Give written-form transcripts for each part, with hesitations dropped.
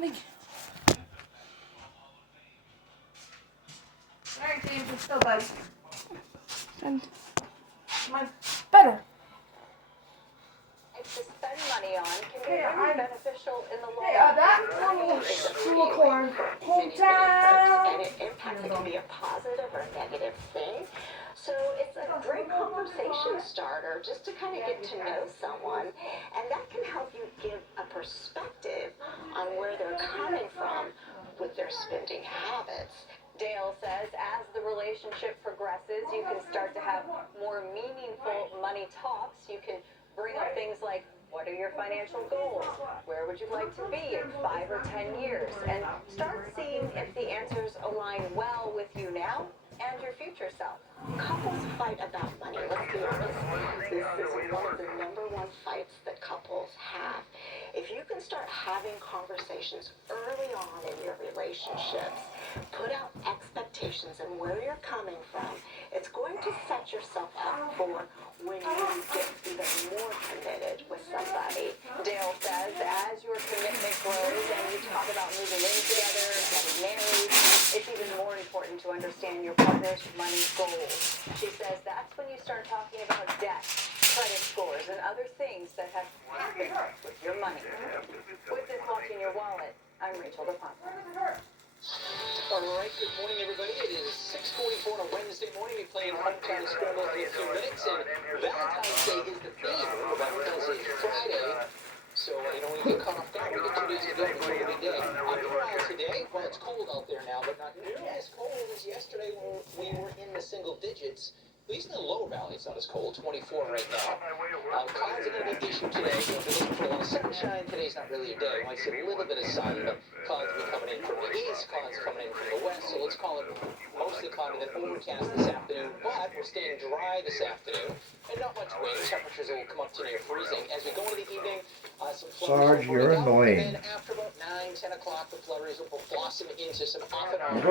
Alright, James, it's still bud. And my better. To spend money on can be really beneficial in the long run. That little school corn, hometown. And it impacts, it can be a positive or a negative thing. So it's a great conversation starter just to kind of get to know someone. And that can help you give a perspective on where they're coming from with their spending habits. Dale says as the relationship progresses, you can start to have more meaningful money talks. You can bring up things like, what are your financial goals? Where would you like to be in 5 or 10 years? And start seeing if the answers align well with you now and your future self. Couples fight about money, let's be honest. This is one of the #1 fights that couples have. If you can start having conversations early on in your relationships, put out expectations and where you're coming from, it's going to set yourself up for when you get even more committed with somebody. Dale says as your commitment grows and you talk about moving in together, getting married, it's even more important to understand your partner's money goals. She says that's when you start talking about debt, credit scores, and other things that have happened with your money. With this watching your wallet, I'm Rachel DePonte. All right, good morning, everybody. It is 6:44 on a Wednesday morning. We're playing Hometown Scramble in a few minutes, and Valentine's Day is the theme. Valentine's Day is Friday, so when you get caught off guard, we get 2 days to go before the big day. I'm proud today. Well, it's cold out there now, but not nearly as cold as yesterday when we were in the single digits. At least in the lower valley, it's not as cold. 24 right now. Clouds are going to be an issue today. So if you're looking for a lot of sunshine, today's not really your day. You might see a little bit of sun, but clouds will be coming in from the east, clouds coming in from the west. So let's call it mostly cloudy and then overcast this afternoon. But we're staying dry this afternoon, and not much wind. Temperatures will come up to near freezing. As we go into the evening, some flurries will break out. And then after about 9, 10 o'clock, the flurries will blossom into some off and on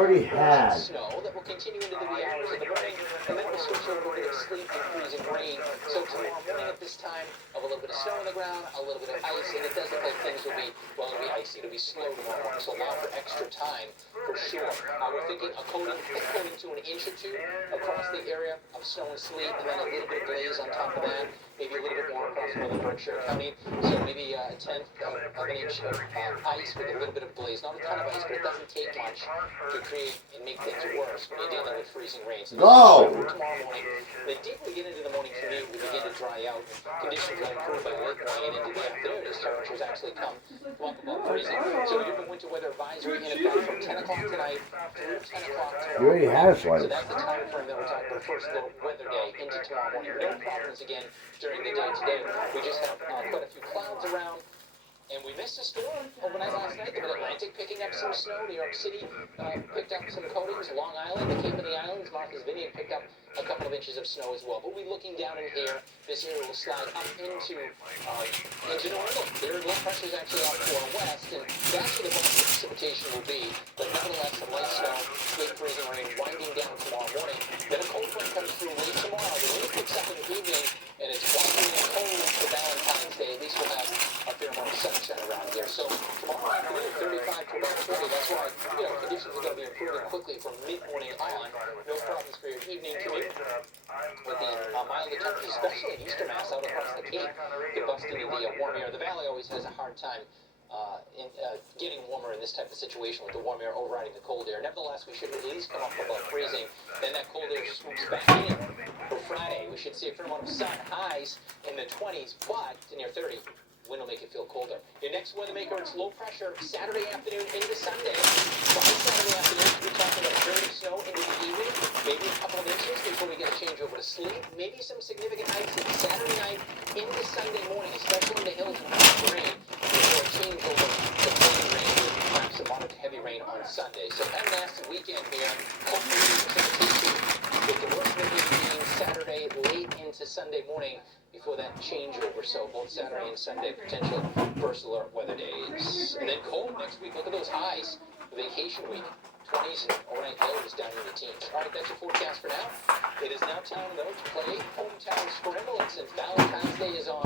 snow that will continue into the wee hours of the morning, and then we'll switch over to sleet and freezing rain. So tomorrow morning at this time, of a little bit of snow on the ground, a little bit of ice, and it does look like things will be, well, it'll be icy, it'll be slow tomorrow morning, so allow for extra time for sure. We're thinking a coating, thick coating to an inch or two across the area of snow and sleet, and then a little bit of glaze on top of that, maybe a little bit more across northern Berkshire County, so maybe a tenth of an inch of ice with a little bit of glaze. Not a ton of ice, but it doesn't take much to create and make things worse when you're dealing with freezing rain. So tomorrow morning, the deeper we get into the morning commute, we begin to dry out. Conditions will improve by late morning and into the afternoon as temperatures actually come up above freezing. So we have a winter weather advisory in effect from 10 o'clock tonight through 10 o'clock tomorrow. You already have one. So that's the time frame that we're talking about, first little weather day into tomorrow morning. No problems again during the day today. We just have quite a few clouds around. And we missed a storm overnight last night. The Mid-Atlantic picking up some snow. New York City picked up some coatings. Long Island, the Cape of the Islands, Martha's Vineyard picked up a couple of inches of snow as well. But we'll be looking down in here. This area will slide up into New England. Their low pressure is actually off to our west, and that's where the bulk of the precipitation will be. But nevertheless, some light snow, late freezing rain winding down tomorrow morning. Then a cold front comes through late tomorrow. The wind picks up in the evening, and it's winding and cold for Valentine's Day. At least we'll have a fair amount of sunshine around here. So tomorrow afternoon, 35 to about 40. That's why, conditions are going to be improving quickly from mid-morning on. No problems for your evening commute. With the milder temperatures, especially in eastern Mass out across the Cape, get busted into the warm air. The Valley always has a hard time getting warmer in this type of situation with the warm air overriding the cold air. Nevertheless, we should at least come up above freezing. Then that cold air swoops back in for Friday. We should see a fair amount of sun, highs in the 20s, but near 30. Wind will make it feel colder. Your next weather maker, it's low pressure Saturday afternoon into Sunday. By Saturday afternoon, we're talking about dirty snow into the evening, maybe a couple of inches before we get a change over to sleet. Maybe some significant ice Saturday night into Sunday morning, especially in the hills and the rain, before a change over to plain rain with perhaps some moderate to heavy rain on Sunday. So have a nasty weekend here. Hopefully precipitation with the worst maybe being Saturday late into Sunday morning before that changeover. So both Saturday and Sunday potential first alert weather days. And then cold next week. Look at those highs. Vacation week. 20s and overnight lows down in the teens. All right, that's your forecast for now. It is now time, though, to play Hometown Scramble. And since Valentine's Day is on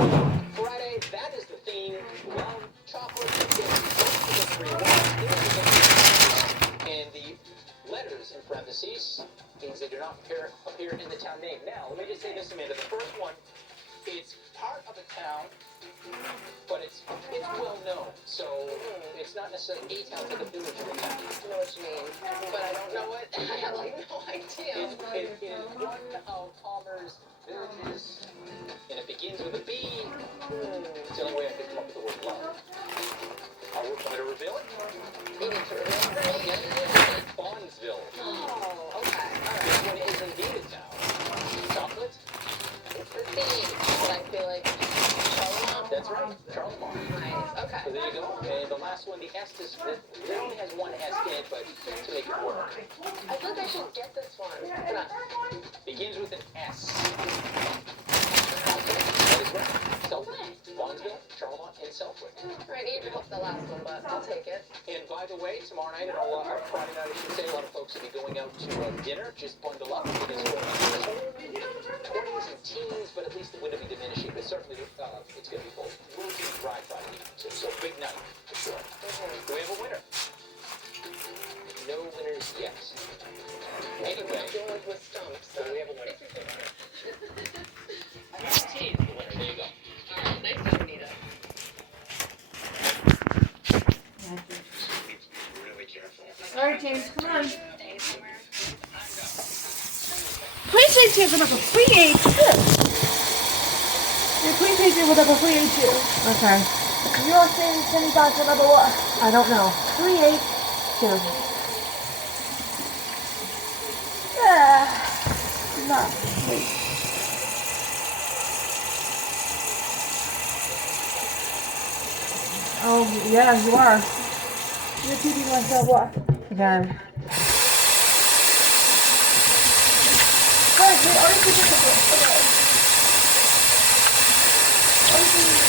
Friday, that is the theme. Love, chocolate, and candy. Those are the 3 words. It's not necessarily a town type of village in the town. I know what you mean, but I don't know what. I have like no idea. It is one of Palmer's villages, and it begins with a B. It's the only way I could come up with the word love. Are we going to reveal it? You need to reveal it for me? Yeah, Bondsville. Oh, okay. All This right. one is indeed a town. Chocolate? It's the C, but I feel like Charlemont. That's right, Charlemont. Nice. Okay. So there you go. And the last one, the S is, it only has one S in it, but to make it work. I feel like I should get this one. Come on. Begins with an S. That is right. Southwick, Bondsville, Charlemont, and Southwick. I need help the last one, but I'll take it. And by the way, tomorrow night, or Friday night, I should say, a lot of folks will be going out to dinner. Just bundle up. It is going to be 20s and teens, but at least the wind will be diminishing. But certainly, it's going to be full. We'll be dry Friday night, too. So big night, for sure. Do we have a winner? No winners yet. Anyway, Going with stumps. so we have a winner. T is the winner. There you go. All right. Nice job, Anita. All right, James, come on. Please say James, I'm a free age too. Yeah, please say James, I'm a free age too. Okay. You're saying $20 another what? I don't know. 382. Yeah. Not sweet. Oh, yeah, you are. You're keeping myself what? Again. Guys, wait, are you keeping the okay. Are you keeping the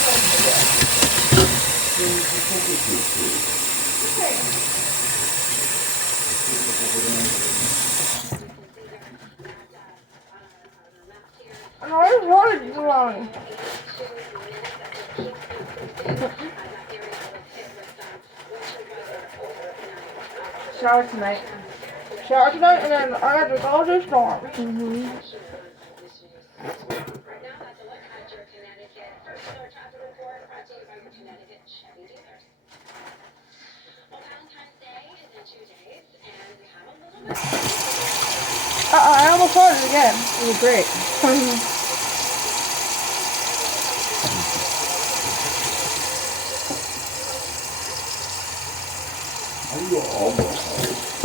I always wanted to run. Shower tonight. Shower tonight, and then I have to go to the storm. Mm-hmm. I almost started again. It was great.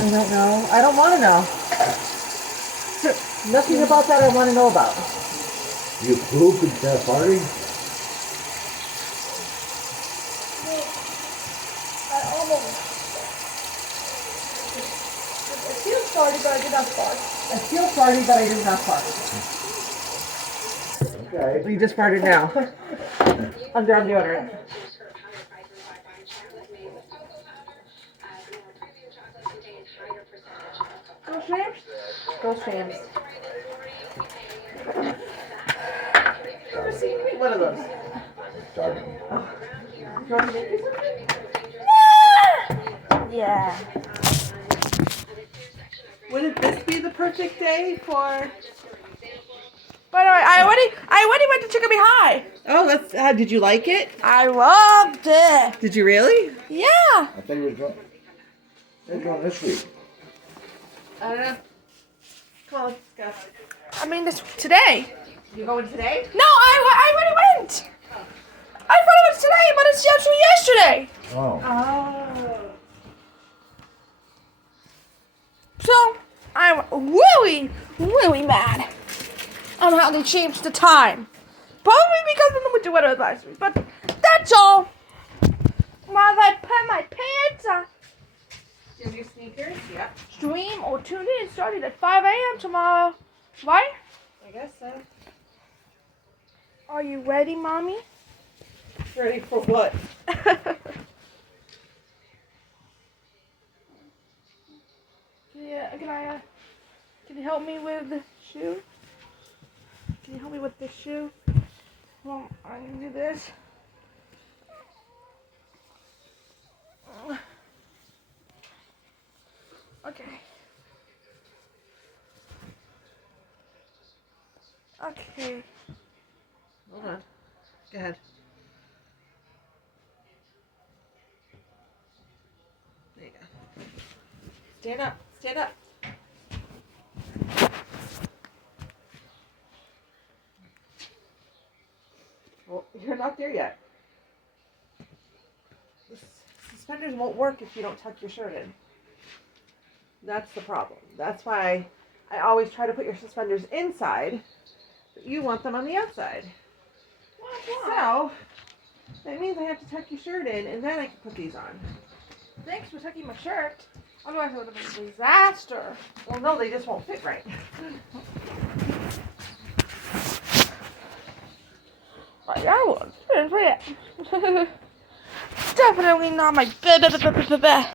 I don't know. I don't want to know. Nothing about that I want to know about. You poop and start farting? I almost. It feels started, but I did not start. I feel farty, but I did not fart. Okay. You just farted now. Under deodorant. Go James. Go James. Never seen me one of those. Starting. You want to make me something? Yeah. Wouldn't this be the perfect day for? By the way, I already went to Chickabee High. Oh, that's. Did you like it? I loved it. Did you really? Yeah. I thought you were going. They're going this week. I don't know. Come on, let's go. I mean, this today. You going today? No, I already went. I thought it was today, but it's actually yesterday. Oh. Oh. So I'm really, really mad on how they changed the time. Probably because of the winter weather advisory, but that's all. While I put my pants on. Do you have your sneakers? Yeah. Stream or tune in starting at 5 a.m. tomorrow. Right? I guess so. Are you ready, Mommy? Ready for what? Yeah, can you help me with the shoe? Can you help me with this shoe? Well, I can do this. Okay. Okay. Hold on. Go ahead. Stand up. Stand up. Well, you're not there yet. The suspenders won't work if you don't tuck your shirt in. That's the problem. That's why I always try to put your suspenders inside, but you want them on the outside. So, that means I have to tuck your shirt in, and then I can put these on. Thanks for tucking my shirt. Otherwise, it would have been a disaster. Well, no, they just won't fit right. Like I would. Definitely not my